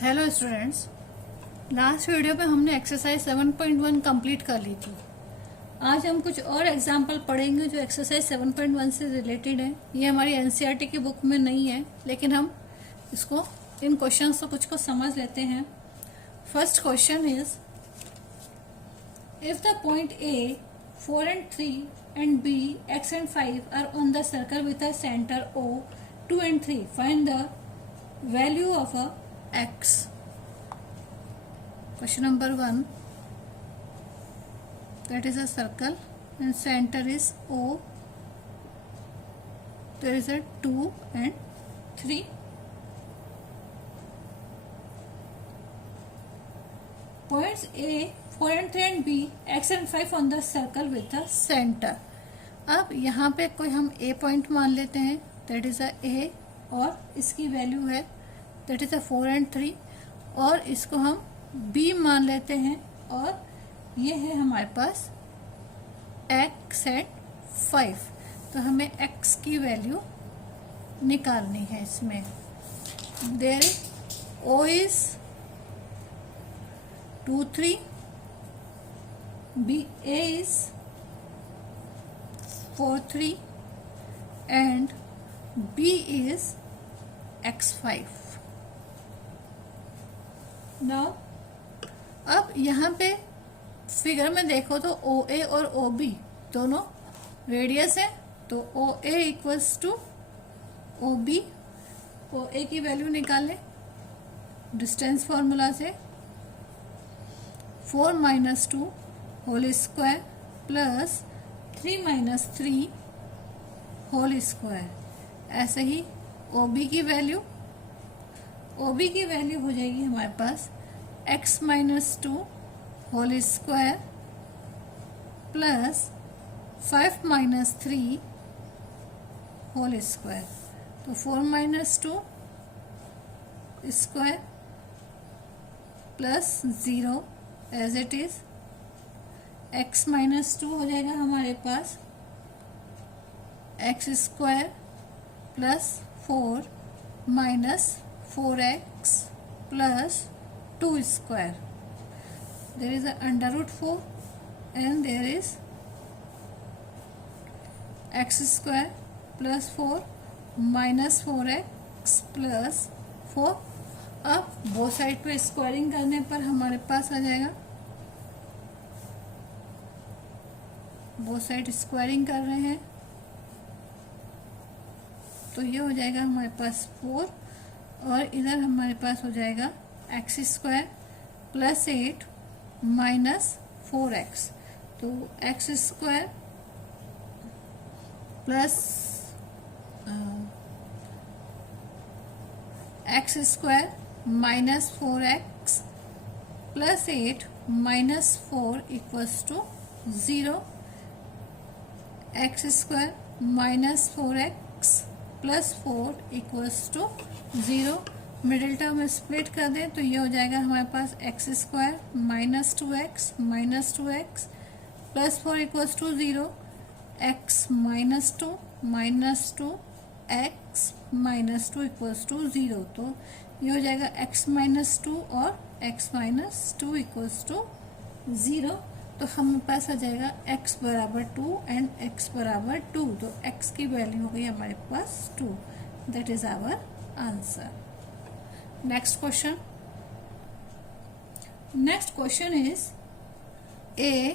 Hello students, last video में हमने exercise 7.1 complete कर ली थी। आज हम कुछ और एग्जाम्पल पढ़ेंगे जो एक्सरसाइज 7.1 से रिलेटेड है। ये हमारी एनसीईआरटी की बुक में नहीं है, लेकिन हम इसको इन क्वेश्चंस को कुछ को समझ लेते हैं। First question is, if the point A 4 and 3 and B x and 5 are on the circle with a center O 2 and 3, find the value of a x. Question number 1, that is a circle and center is O. There is a 2 and 3. Points A 4 and 3 and B x and 5 on the circle with the center. अब यहाँ पे कोई हम A point मान लेते हैं, that is a A, और इसकी वैल्यू है that is a 4 and 3, और इसको हम B मान लेते हैं और ये है हमारे पास x and 5। तो हमें x की वैल्यू निकालनी है इसमें। There O is 2 3, B A is 4 3 and B is x5। Now अब यहाँ पे फिगर में देखो तो OA और OB दोनों रेडियस है, तो OA equals to OB। OA की वैल्यू निकालें डिस्टेंस फॉर्मूला से, 4 - 2 whole square plus 3 - 3 whole square. ऐसे ही OB की वैल्यू हो जाएगी हमारे पास x - 2 whole square plus 5 - 3 whole square. तो 4 - 2 square plus 0 as it is, x - 2 हो जाएगा हमारे पास x square plus 4 - 4x plus 2 square. There is under root 4 and there is x square plus 4 - 4x plus 4। अब बोथ साइड पे squaring करने पर हमारे पास आ जाएगा, बोथ साइड स्क्वायरिंग कर रहे हैं तो ये हो जाएगा हमारे पास 4, और इधर हमारे पास हो जाएगा x square plus 8 minus 4x। तो x square plus x square minus 4x plus 8 minus 4 equals to 0। x square minus 4x plus 4 equals to 0। Middle term split कर दें तो ये हो जाएगा हमारे पास x square minus 2x plus 4 equals to 0। x - 2 x - 2 equals to 0। तो ये हो जाएगा x - 2 और x - 2 इक्वल्स टू 0। तो हमारे पास आ जाएगा x बराबर 2 एंड x बराबर 2। तो x की वैल्यू हो गई हमारे पास 2। That is our answer. Next question is A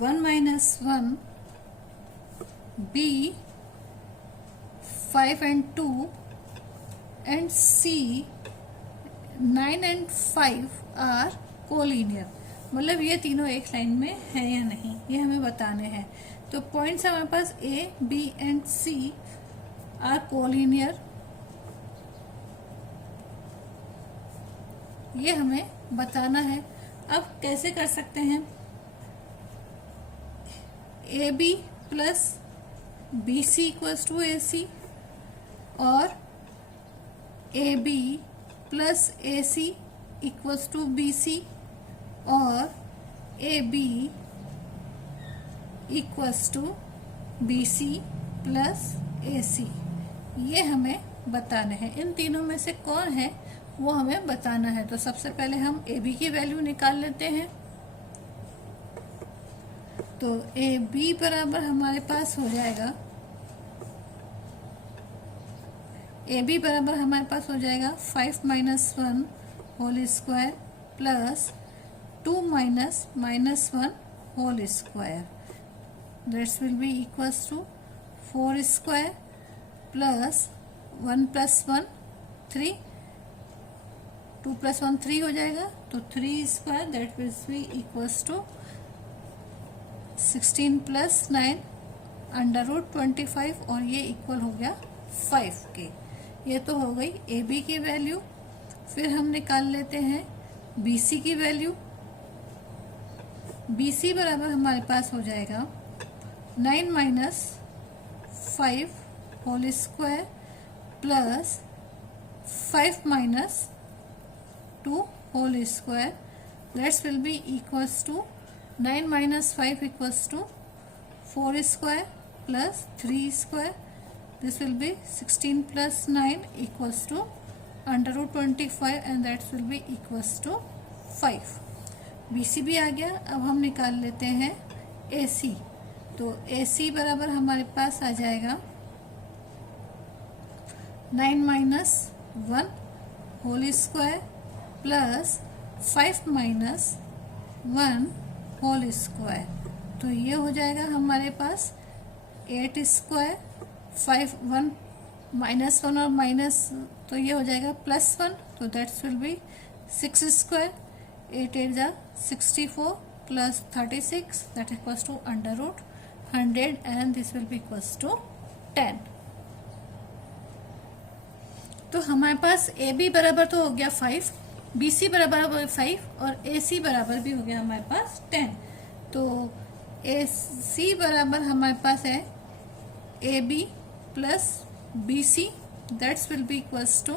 1 - 1, B 5 and 2 and C 9 and 5 are collinear. मतलब ये तीनों एक लाइन में है या नहीं, ये हमें बताने हैं। तो पॉइंट्स हमारे पास A, B and C are collinear, ये हमें बताना है। अब कैसे कर सकते हैं, AB plus BC equals to AC और AB plus AC equals to BC और AB equals to BC plus AC। ये हमें बताने हैं इन तीनों में से कौन है वो हमें बताना है। तो सबसे पहले हम ए बी की वैल्यू निकाल लेते हैं। तो ए बी बराबर हमारे पास हो जाएगा, ए बी बराबर हमारे पास हो जाएगा 5 minus 1 whole square plus 2 minus minus 1 whole square, that's will be equals to 4 square plus 1 plus 1 3, 2 plus 1 3 हो जाएगा, तो 3 square that will be equals to 16 plus 9 under root 25, और ये इक्वल हो गया 5 के। ये तो हो गई ए बी की वैल्यू। फिर हम निकाल लेते हैं बी सी की वैल्यू। बी सी बराबर हमारे पास हो जाएगा 9 minus 5 whole square plus 5 minus 2 whole square, that's will be equals to 9 minus 5 equals to 4 square plus 3 square, this will be 16 plus 9 equals to under root 25 and that will be equals to 5। BC भी आ गया। अब हम निकाल लेते हैं AC। तो AC बराबर हमारे पास आ जाएगा 9 minus 1 whole square plus 5 minus 1 whole square, तो ये हो जाएगा हमारे पास 8 स्क्वायर, 5 1 माइनस 1 और माइनस, तो ये हो जाएगा प्लस 1, तो दैट्स विल बी 6 स्क्वायर, 8 8 जा 64 plus 36 that equals to under root 100 and this will be equals to 10। तो हमारे पास ए बी बराबर तो हो गया 5, बी सी बराबर 5 और ए सी बराबर भी हो गया हमारे पास 10। तो ए सी बराबर हमारे पास है A B plus B C, that's will be equals to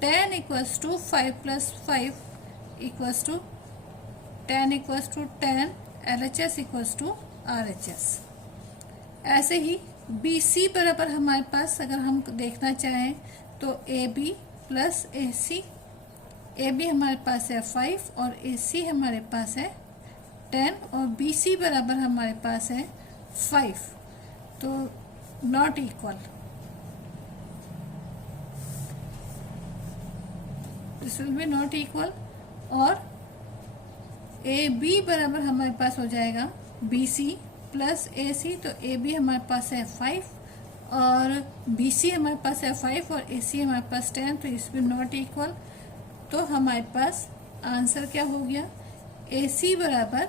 10 equals to 5 plus 5 equals to 10 equals to 10, LHS equals to RHS। ऐसे ही बी सी बराबर हमारे पास अगर हम देखना चाहें तो A B plus A C, A B हमारे पास है 5 और ए सी हमारे पास है 10 और बी सी बराबर हमारे पास है 5, तो not equal, this will B not equal. और ए बी बराबर हमारे पास हो जाएगा बी सी प्लस ए सी, तो ए बी हमारे पास है 5 और बी सी हमारे पास है 5 और ए सी हमारे पास 10, तो इस विल नॉट इक्वल। तो हमारे पास आंसर क्या हो गया, ए सी बराबर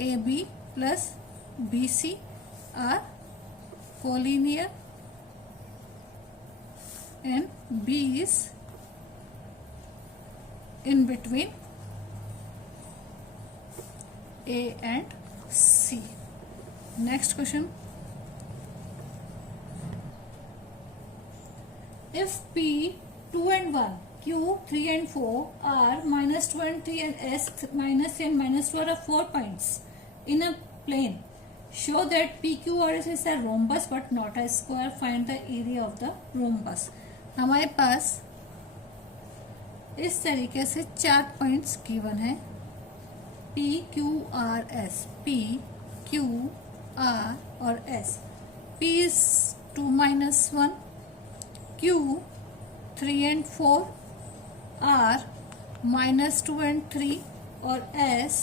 A B plus B C are collinear and B is in between A and C। Next question, if P 2 and 1, Q 3 and 4, R minus 2 and 3 and S minus 3 and minus 4 are 4 points in a plane, show that PQRS is a rhombus but not a square, find the area of the rhombus। हमारे पास इस तरीके से 4 points given है, PQRS, P Q R और S। P is 2 minus 1, Q 3 and 4, R minus 2 and 3 और S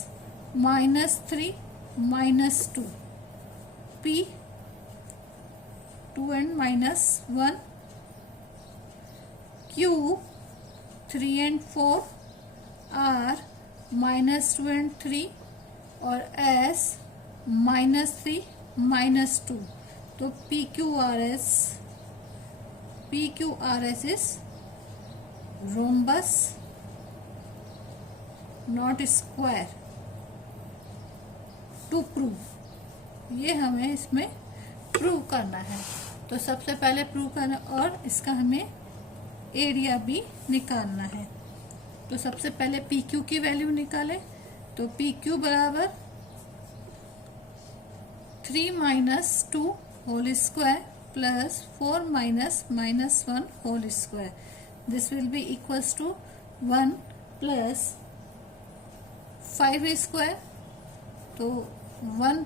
minus 3 minus 2। P 2 and minus 1, Q 3 and 4, R minus 2 and 3 और S minus 3 minus 2। तो PQRS is rhombus not square। To prove, ये हमें इसमें prove करना है। तो सबसे पहले प्रूव करना और इसका हमें एरिया भी निकालना है। तो सबसे पहले पी क्यू की वैल्यू निकालें। तो पी क्यू बराबर 3 minus 2 whole square plus 4 minus -1 whole square, this will be equals to 1 plus 5 square, तो 1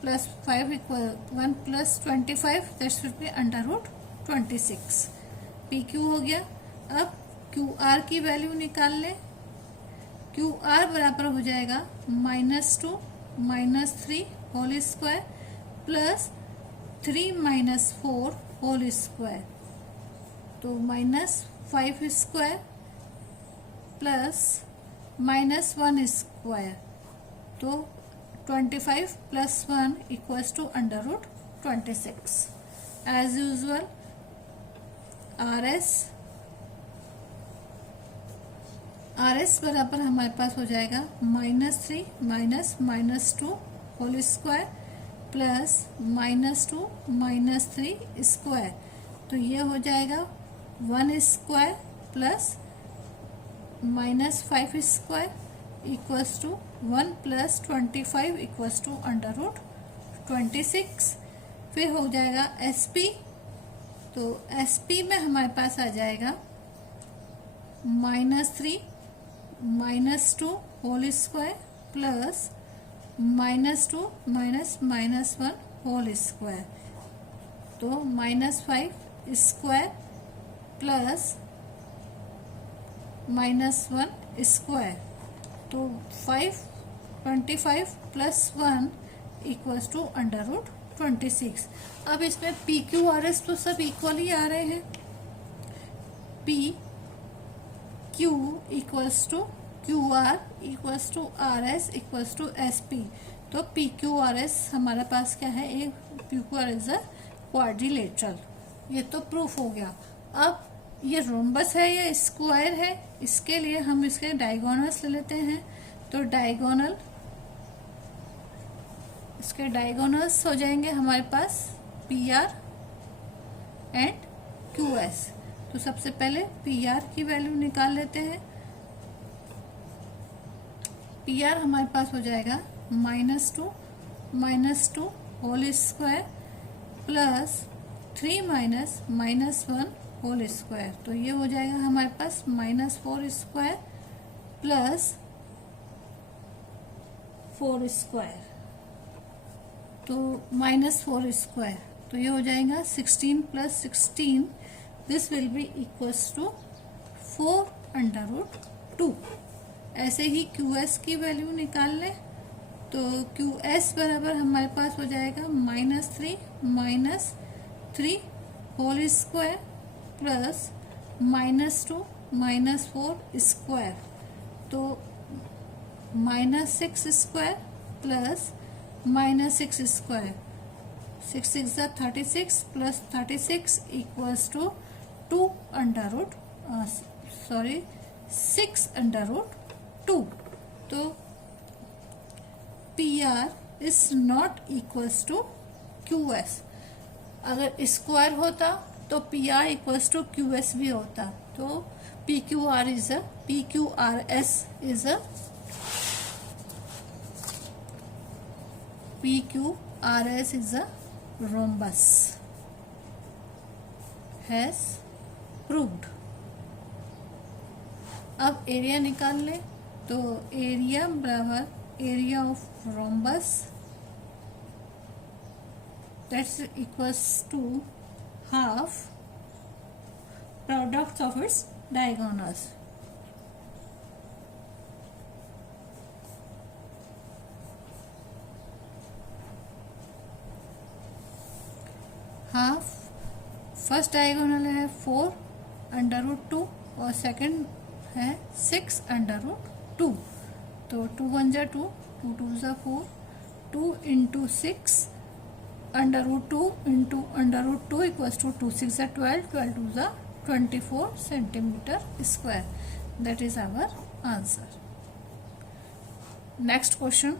plus 5 equal 1 plus 25, that should be under root 26। P Q हो गया। अब क्यू आर की value निकाल लें। क्यू आर बराबर हो जाएगा -2 -3 whole square plus 3 - 4 whole square, तो -5 स्क्वायर प्लस -1 स्क्वायर, तो 25 plus 1 equals to under root 26। As usual R S बराबर हमारे पास हो जाएगा -3 -2 होल स्क्वायर प्लस -2 -3 स्क्वायर, तो ये हो जाएगा 1 square plus -5 square equals to 1 plus 25 equals to under root 26। फिर हो जाएगा एस पी, तो एस पी में हमारे पास आ जाएगा -3 -2 whole square plus -2 -1 whole square, तो -5 स्क्वायर प्लस -1 स्क्वायर, तो 25 plus 1 equals to under root 26। अब इसमें पी क्यू आर एस तो सब इक्वल ही आ रहे हैं। P Q equals to Q R equals to R S equals to S P, तो पी क्यू आर एस हमारे पास क्या है, एक P Q R S quadrilateral. ये तो प्रूफ हो गया। अब ये रोम्बस है या स्क्वायर है, इसके लिए हम इसके डायगोनल्स ले लेते हैं। तो डायगोनल, इसके डायगोनल्स हो जाएंगे हमारे पास P R and Q S. तो सबसे पहले पी आर की वैल्यू निकाल लेते हैं। पी आर हमारे पास हो जाएगा -2 whole square plus 3 -1 whole square, तो ये हो जाएगा हमारे पास -4 स्क्वायर प्लस 4 स्क्वायर, तो -4 स्क्वायर, तो ये हो जाएगा 16 + 16, this will be equals to 4 under root 2। ऐसे ही क्यू एस की वैल्यू निकाल लें। तो क्यू एस बराबर हमारे पास हो जाएगा -3 होल स्क्वायर प्लस -2 -4 स्क्वायर, तो -6 square plus -6 square, 6 6 36 plus 36 equals to 2 under root 6 under root 2। तो P R is not equals to Q S. अगर स्क्वायर होता तो P R equals to Q S भी होता। तो P Q R S is a PQRS is a rhombus, has proved। अब area निकाल ले। तो एरिया बराबर area of rhombus, that's equals to half product of its diagonals. Half first diagonal है 4 under root 2 और सेकंड है 6 under root 2। तो 2 1 जा 2, 2 2 जा 4, 2 into 6 under root 2 into under root 2 equals to 2 6 जा 12, 12 2 जा 24 centimetre square. That is our answer. Next question,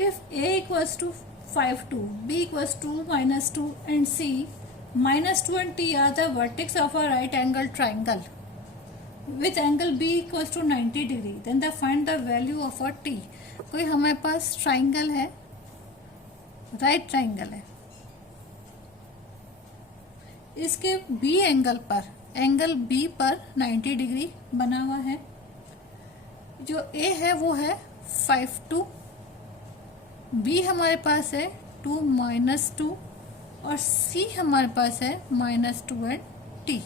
if A equals to 5 2, B equals to -2 and C -2 and T are the vertex of a right angle triangle with angle B equals to 90 degree, then the find the value of a T। कोई हमारे पास triangle है, right triangle है, इसके B angle पर, angle B पर 90 degree बना हुआ है। जो ए है वो है 5 2, बी हमारे पास है 2 -2 और सी हमारे पास है -2 एंड टी।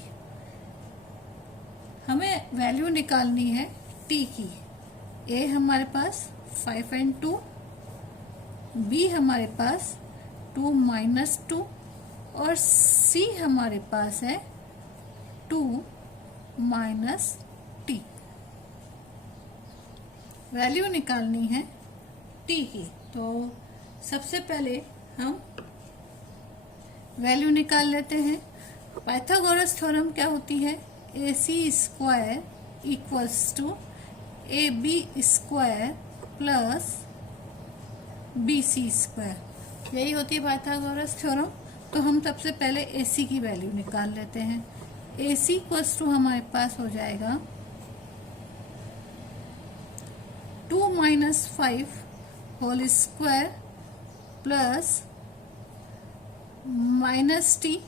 हमें वैल्यू निकालनी है टी की। ए हमारे पास 5 एंड 2, बी हमारे पास 2 -2 और सी हमारे पास है 2 -t। वैल्यू निकालनी है टी की। तो सबसे पहले हम वैल्यू निकाल लेते हैं। पाइथागोरस थ्योरम क्या होती है? AC² equals to AB² plus BC², यही होती है पाइथागोरस थ्योरम। तो हम सबसे पहले AC की वैल्यू निकाल लेते हैं। AC इक्वल्स टू हमारे पास हो जाएगा 2 - 5 whole square plus -t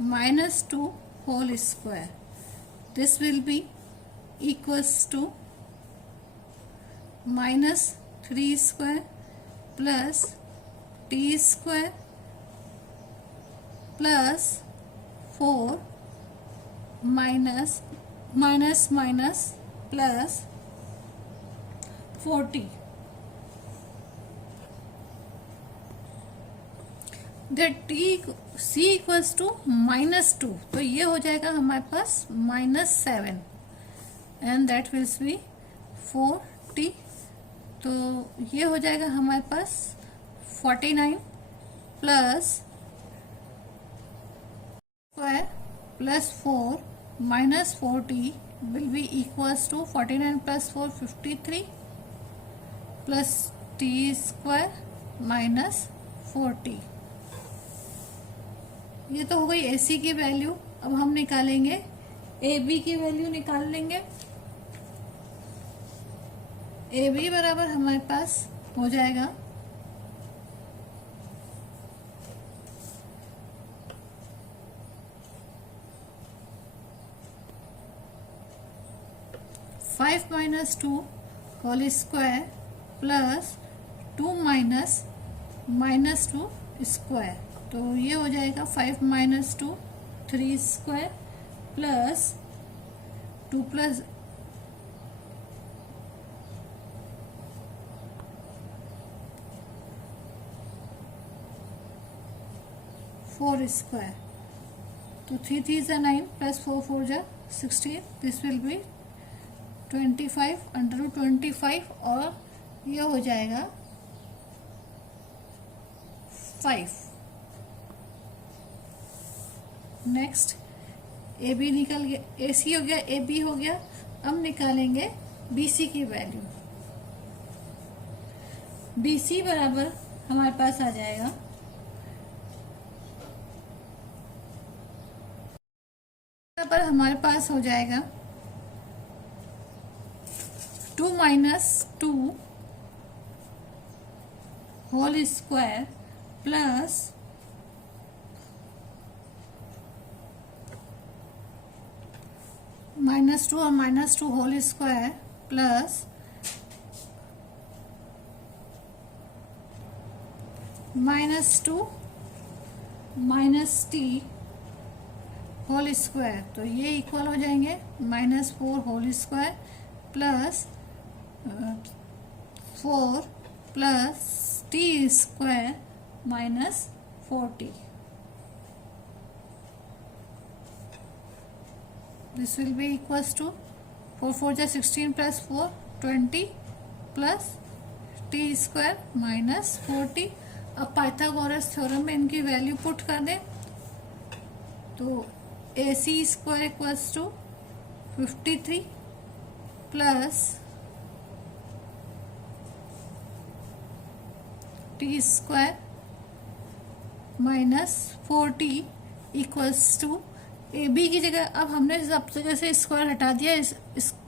-2 whole square. This will be equals to -3 square plus t square plus 4 minus plus 40. C equals to -2, तो ये हो जाएगा हमारे पास -7 and that wills be 4t। तो ये हो जाएगा हमारे पास 49 plus square plus 4 -4t will be equals to 49 plus 4 53 plus t square -4t। ये तो हो गई AC की वैल्यू। अब हम निकालेंगे AB की वैल्यू निकाल लेंगे। AB बराबर हमारे पास हो जाएगा 5 - 2 होल स्क्वायर प्लस 2 -2 स्क्वायर। तो ये हो जाएगा 5 - 2 3 स्क्वायर प्लस 2 प्लस 4 स्क्वायर। तो 3 3 = 9 प्लस 4 4 = 16। दिस विल बी 25 √25 और ये हो जाएगा 5। नेक्स्ट AB निकल गया, AC हो गया, AB हो गया। अब निकालेंगे BC की वैल्यू। BC बराबर हमारे पास आ जाएगा बराबर हमारे पास हो जाएगा 2 - 2 होल स्क्वायर प्लस -2 और -2 whole square plus -2 -t whole square. तो ये इक्वल हो जाएंगे -4 whole square plus 4 plus t square -40। This will be equals to 4 4 = 16 plus 4 20 plus t square -40। अब पाइथागोरस थ्योरम में इनकी वैल्यू पुट कर दें तो AC² equals to 53 plus t square -40 equals to AB की जगह अब हमने सब जगह से स्क्वायर हटा दिया,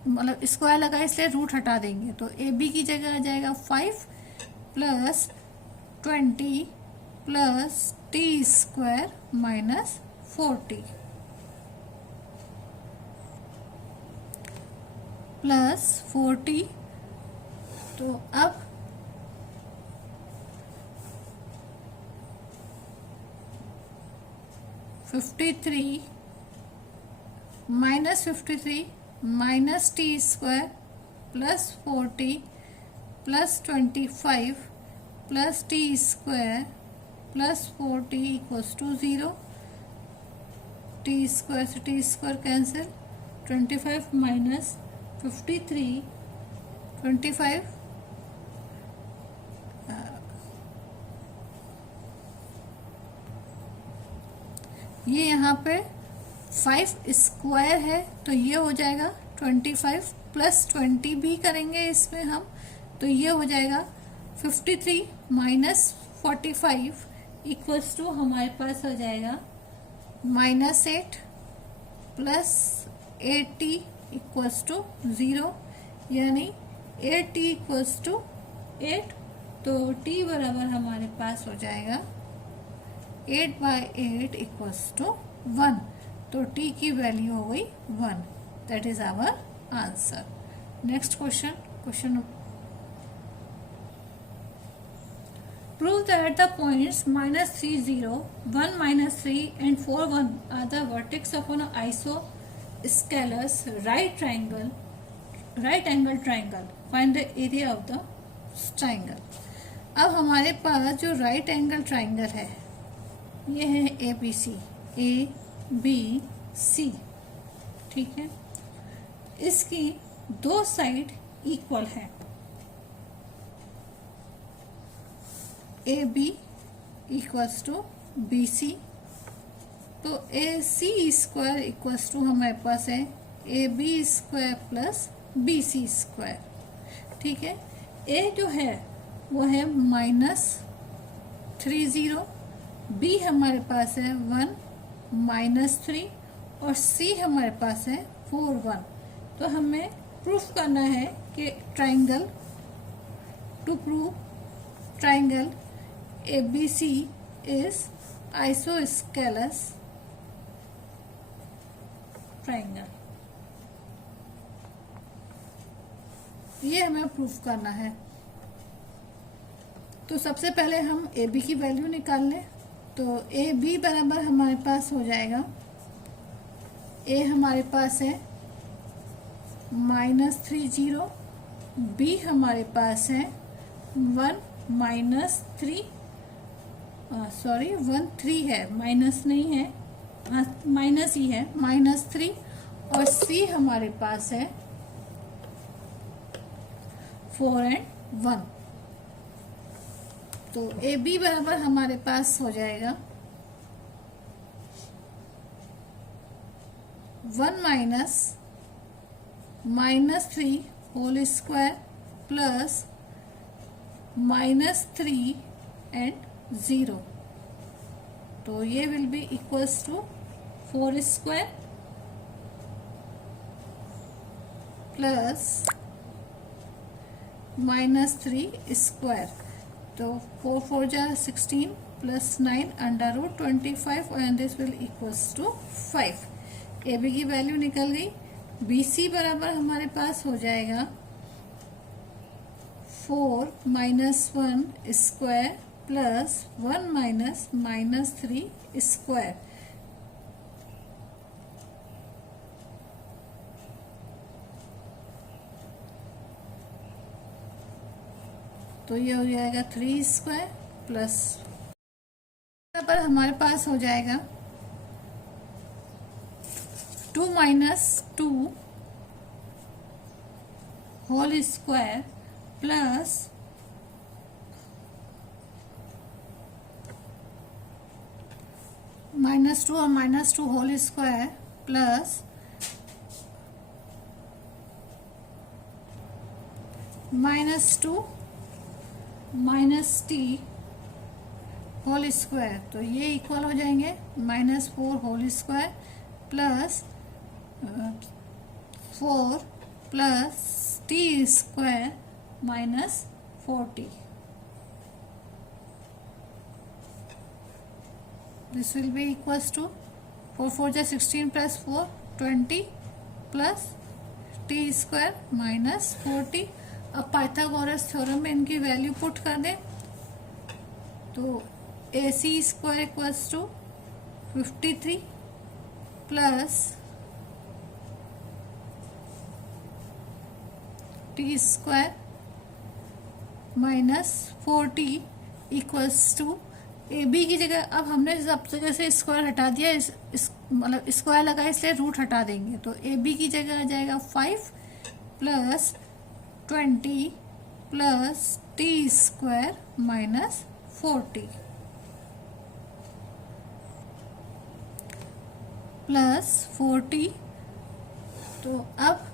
मतलब स्क्वायर लगा इसलिए रूट हटा देंगे। तो AB की जगह आ जाएगा 5 plus 20 plus t square -40। Plus 40। तो अब -53 minus t square plus 40 plus 25 plus T square plus 40 equals to 0। T square से टी स्क्वायर कैंसिल, 25 माइनस 53, 25 ये यहाँ पे 5 स्क्वायर है तो ये हो जाएगा 25 प्लस 20 भी करेंगे इसमें हम, तो ये हो जाएगा 53 माइनस 45 इक्वल्स टू हमारे पास हो जाएगा -8 प्लस 80 इक्वल्स टू 0, यानी 8t इक्वल्स टू 8। तो t बराबर हमारे पास हो जाएगा 8/8 इक्वल्स टू 1। तो t की वैल्यू हो गई 1। That is our answer. Next question prove that the points -3 0 1 -3 and 4 1 are the vertex of an isosceles right angle triangle. Find the area of the triangle. अब हमारे पास जो राइट एंगल ट्राइंगल है ये है A B C, ठीक है। इसकी दो साइड इक्वल है, A B equals to B C. तो A C square equals to हमारे पास है A B square plus B C square, ठीक है। ए जो है वो है -30, बी हमारे पास है 1 -3 और सी हमारे पास है 4 1। तो हमें प्रूफ करना है कि triangle, to prove triangle ABC is isosceles triangle, ये हमें प्रूफ करना है। तो सबसे पहले हम AB की वैल्यू निकाल लें। तो AB बराबर हमारे पास हो जाएगा, A हमारे पास है -30, B हमारे पास है 1 -3, सॉरी 1 3 है, माइनस नहीं है, माइनस ही है, -3 और C हमारे पास है 4 and 1। तो AB बराबर हमारे पास हो जाएगा 1 -3 होल स्क्वायर प्लस -3 and 0। तो ये will be equals to 4 square plus -3 square. तो 4 4 जा 16 plus 9 √25 and this will equals to 5। AB की वैल्यू निकल गई। BC बराबर हमारे पास हो जाएगा 4 -1 स्क्वायर प्लस 1 -3 स्क्वायर। तो ये हो जाएगा 3 स्क्वायर प्लस, पर हमारे पास हो जाएगा 2 - 2 होल स्क्वायर प्लस -2 और -2 whole square plus -2 -t whole square. तो ये इक्वल हो जाएंगे -4 whole square plus 4 plus t square -40। This will be equals to 4 4 जा 16 plus 4 20 plus T square minus 4t। अब पाइथागोरस थ्योरम में इनकी वैल्यू पुट कर दें तो A C square equals to 53 plus T square minus 4t equals to A B की जगह अब हमने सब जगह से स्क्वायर हटा दिया, इस मतलब स्क्वायर लगा इसलिए रूट हटा देंगे, तो ए बी की जगह आ जाएगा 5 plus 20 plus T square minus 40 plus 40। तो अब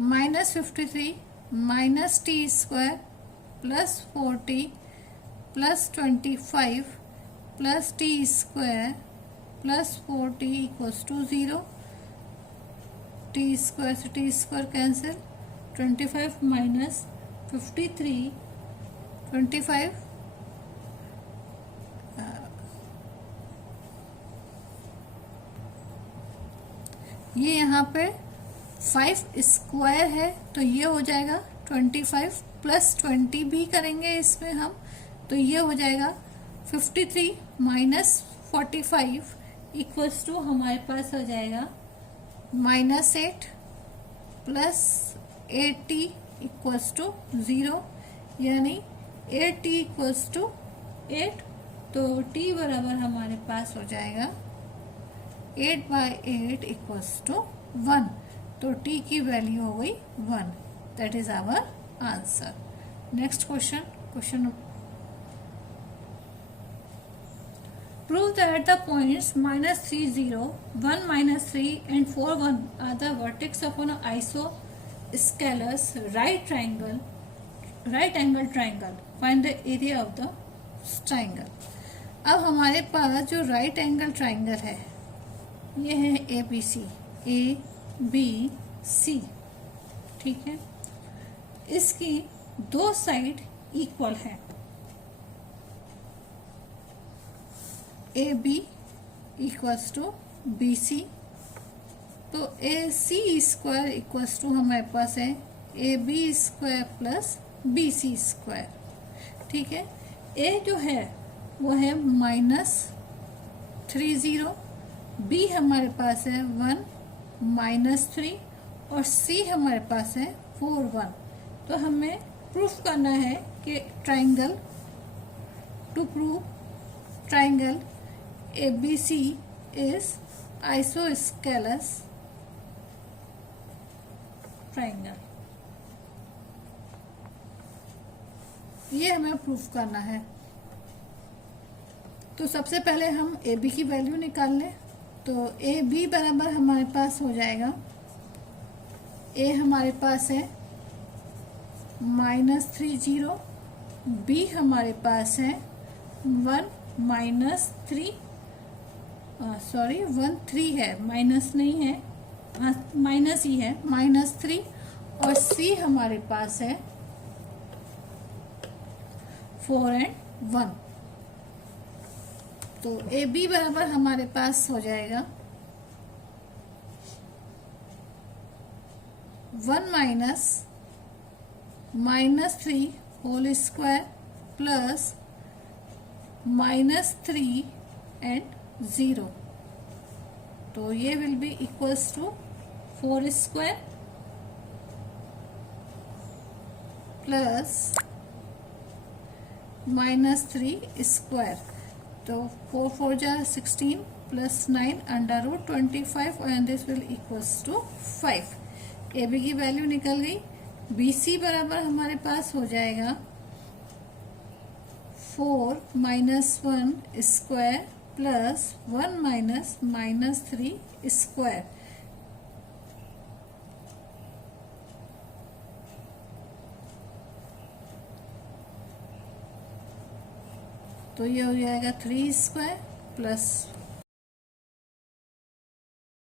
-53 minus t square plus 40 plus 25 plus T square plus 40 equals to 0। T square से टी स्क्वायर कैंसिल, 25 माइनस 53 25 ये यहाँ पे 5 स्क्वायर है तो ये हो जाएगा 25 प्लस 20 भी करेंगे इसमें हम, तो ये हो जाएगा 53 माइनस 45 इक्वल्स टू हमारे पास हो जाएगा -8 प्लस 8t इक्वल्स टू 0, यानी 8t इक्वल्स टू 8। तो t बराबर हमारे पास हो जाएगा 8/8 इक्वल्स टू 1। तो t की वैल्यू हो गई 1। That is our answer. Next question prove that the points -3 0 1 -3 and 4 1 are the vertex of an isosceles right angle triangle. Find the area of the triangle. अब हमारे पास जो राइट एंगल ट्राइंगल है ये है A B C, ठीक है। इसकी दो साइड इक्वल है, A B equals to B C. तो A C square equals to हमारे पास है A B square plus B C square, ठीक है। ए जो है वो है -30, बी हमारे पास है 1 -3 और सी हमारे पास है 4 1। तो हमें प्रूफ करना है कि triangle, to prove triangle ABC is isosceles triangle, ये हमें प्रूफ करना है। तो सबसे पहले हम AB की वैल्यू निकाल लें। तो AB बराबर हमारे पास हो जाएगा, A हमारे पास है -30, B हमारे पास है 1 -3 सॉरी 1 3 है, माइनस नहीं है, माइनस ही है, -3 और C हमारे पास है 4 and 1। तो AB बराबर हमारे पास हो जाएगा 1 -3 होल स्क्वायर प्लस -3 and 0। तो ये will be equals to 4 square plus -3 square. तो 4 4 जा 16 plus 9 √25 and this will equals to 5। A B की वैल्यू निकल गई। बी सी बराबर हमारे पास हो जाएगा 4 -1 स्क्वायर प्लस 1 -3 स्क्वायर। तो ये हो जाएगा 3 स्क्वायर प्लस